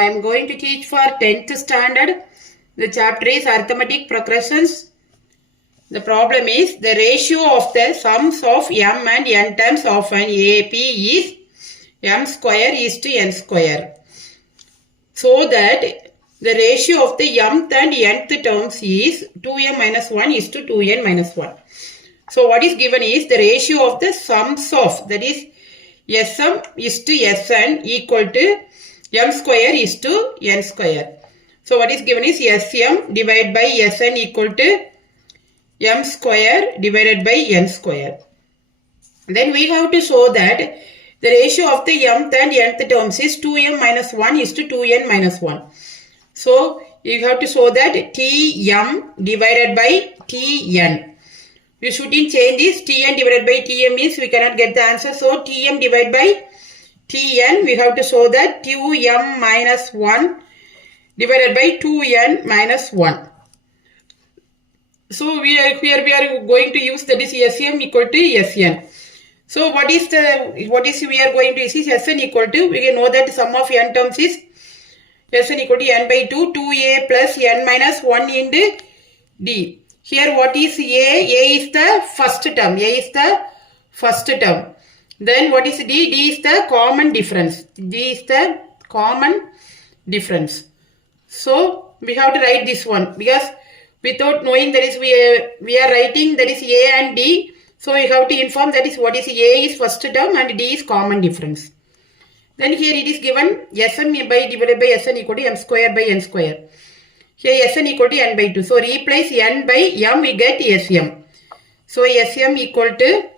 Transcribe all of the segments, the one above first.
I am going to teach for 10th standard. The chapter is arithmetic progressions. The problem is the ratio of the sums of m and n terms of an AP is m square is to n square. So that the ratio of the mth and nth terms is 2m minus 1 is to 2n minus 1. So what is given is the ratio of the sums of, that is Sm is to Sn equal to m square is to n square. So what is given is Sm divided by Sn equal to m square divided by n square. Then we have to show that the ratio of the mth and nth terms is 2m minus 1 is to 2n minus 1. So you have to show that Tm divided by Tn. We shouldn't change this. Tn divided by Tm means we cannot get the answer. So Tm divided by Tn, we have to show that 2m minus 1 divided by 2n minus 1. So we are going to use, that is Sm equal to Sn. So what is we are going to use is Sn equal to, we can know that sum of n terms is Sn equal to n by 2, 2a plus n minus 1 into d. Here what is A? A is the first term. A is the first term. Then what is D? D is the common difference. D is the common difference. So we have to write this one, because without knowing, that is we are writing, that is A and D. So we have to inform, that is what is A is first term and D is common difference. Then here it is given Sm by divided by Sn equal to m square by n square. Here Sn equal to n by 2. So replace n by m, we get Sm. So Sm equal to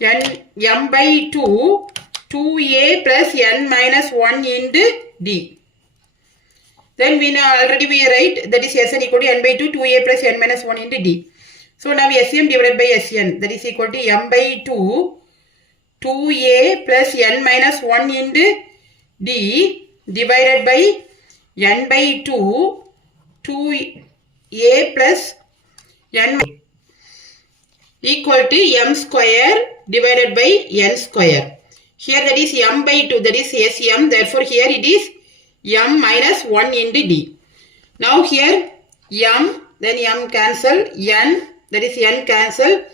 m by 2, 2a plus n minus 1 into d. Then we know already we write, that is Sn equal to n by 2, 2a plus n minus 1 into d. So now Sm divided by Sn, that is equal to m by 2, 2a plus n minus 1 into d divided by n by 2, 2a plus n equal to m square divided by n square. Here that is m by 2, that is Sm, therefore here it is m minus 1 into d. Now here m, then m cancel, n, that is n cancel,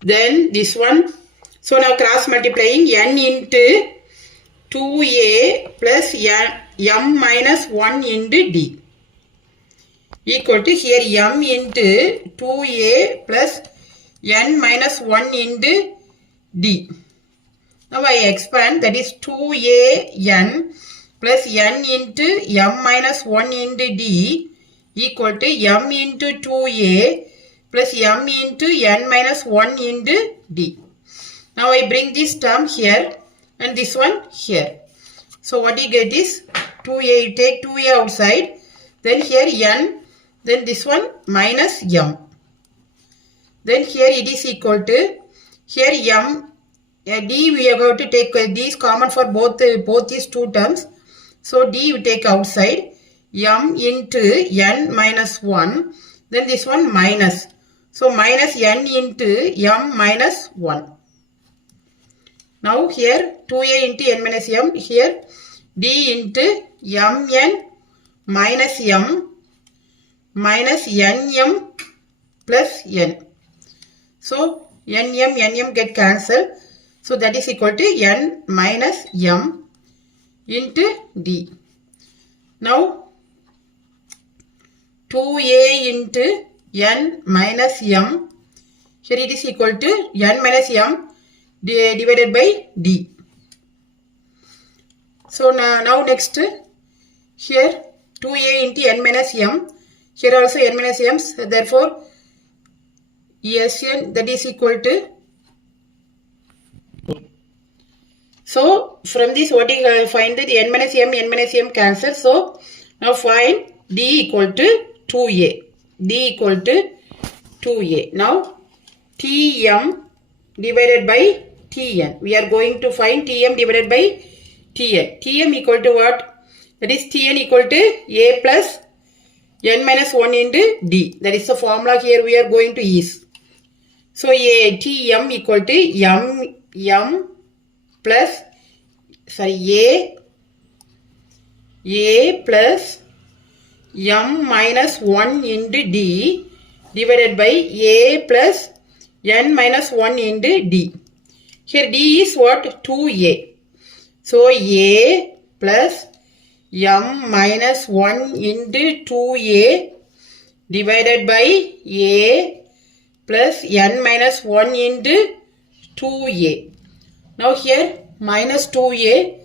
then this one. So now cross multiplying, n into 2a plus m minus 1 into d equal to here m into 2a plus n minus 1 into d. Now I expand, that is 2an plus n into m minus 1 into d equal to m into 2a plus m into n minus 1 into d. Now I bring this term here and this one here. So what you get is 2a, you take 2a outside, then here n, then this one minus m. Then here it is equal to, here m, d we are going to take, d is common for both these two terms. So d we take outside, m into n minus 1, then this one minus. So minus n into m minus 1. Now here 2a into n minus m, here d into mn minus m minus nm plus n. So nm get cancelled. So that is equal to n minus m into d. Now 2a into n minus m, here it is equal to n minus m divided by d. So now next, here 2a into n minus m, here also n minus m, therefore Sn, that is equal to, so from this what you find that n minus m cancel. So now find d equal to 2a, d equal to 2a. Now Tm divided by Tn, we are going to find Tm divided by Tn. Tm equal to what? That is Tn equal to a plus n minus 1 into d. That is the formula here we are going to use. So Tm equal to m plus, sorry, a a plus m minus 1 into d divided by a plus n minus 1 into d. Here d is what? 2a. So a plus m minus 1 into 2a divided by a plus n minus 1 into 2a. Now here minus 2a,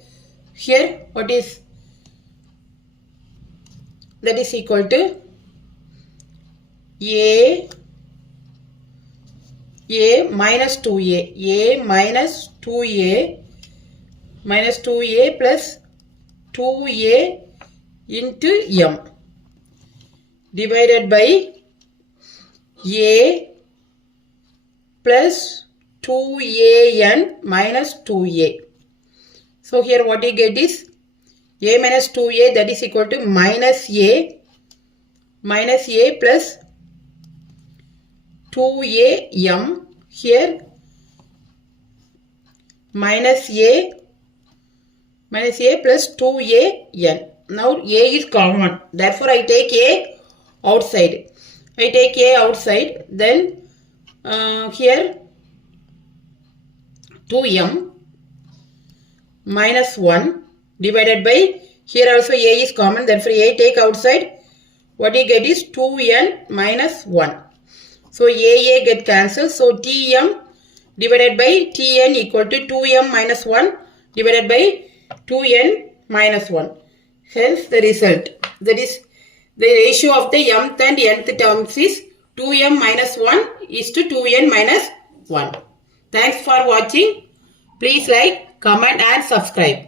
here what is? That is equal to a minus 2a, a minus 2a plus 2a into m divided by a plus 2an minus 2a. So here what you get is a minus 2a, that is equal to minus a plus 2am, here minus a plus 2an. Now a is common, therefore I take a outside. Then here 2m minus 1 divided by, here also a is common, therefore a take outside. What you get is 2n minus 1. So a get cancelled. So tm divided by tn equal to 2m minus 1 divided by 2n minus 1. Hence the result, that is the ratio of the mth and nth terms is 2m minus 1 is to 2n minus 1. Thanks for watching. Please like, comment and subscribe.